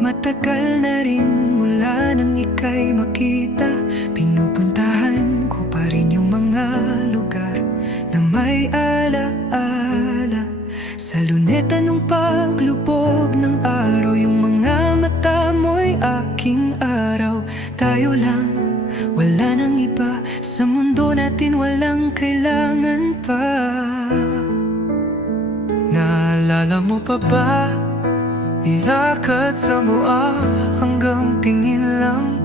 Matagal na rin mula nang ika'y makita. Pinupuntahan ko pa rin yung mga lugar Na may ala-ala. Sa luneta nung paglubog ng araw Yung mga mata mo'y aking araw. Tayo lang, wala nang iba. Sa mundo natin walang kailangan pa. Naalala mo pa ba? Ilakad sa mua hanggang tingin lang.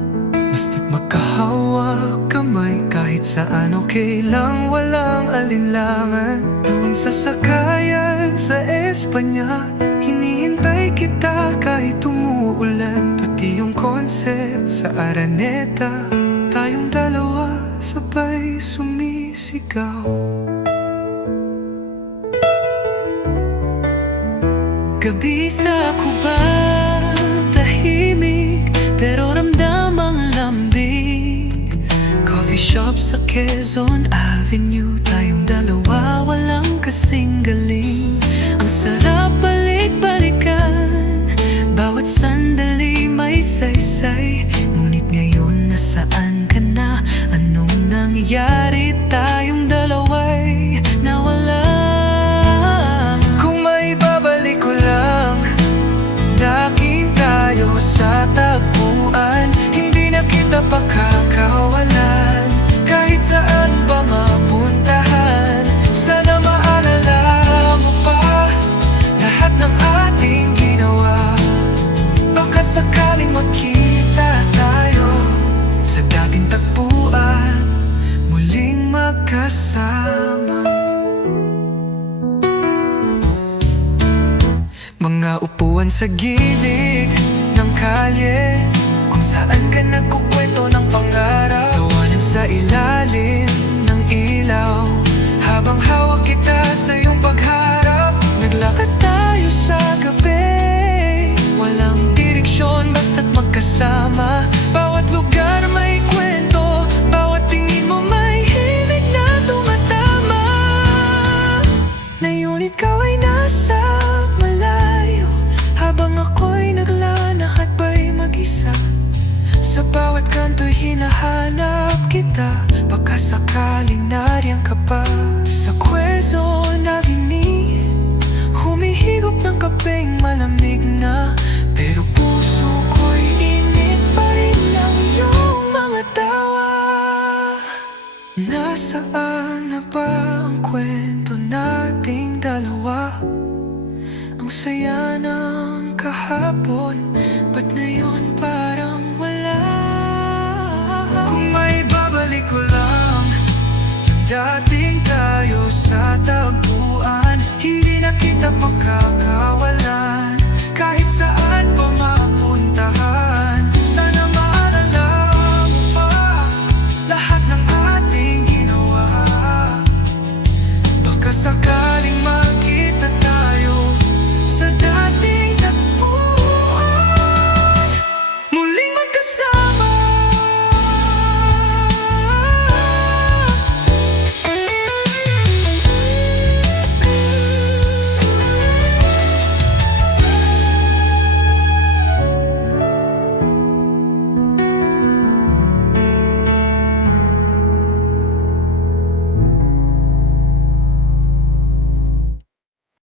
Basta't magkahawak kamay kahit saan okay lang Walang alinlangan Doon sa sakayan. Sa Espanya Hinihintay kita kahit umuulan. Pati yung concert sa Araneta Tayong dalawa sabay sumisigaw Gabi sa Cuba, tahimik Pero ramdam ang lambing Coffee shop sa Quezon Avenue Tayong dalawa, walang kasing galing Ang sarap balik-balikan Bawat sandali may saysay Ngunit ngayon nasaan ka na? Anong nangyari? Sakaling makita tayo Sa dating tagpuan Muling magkasama. Mga upuan sa gilid ng kalye Kung saan ka nagkukwento ng pangarap Tawanan sa ilalim hinahanap kita. Baka sakaling nariyan ka pa Sa Quezon Avenue Humihigop ng kapeng malamig na Pero puso ko'y init pa rin ng iyong mga tawa. Nasaan na ba ang kwento nating dalawa? Ang saya ng kahapon dating tayo sa tagpuan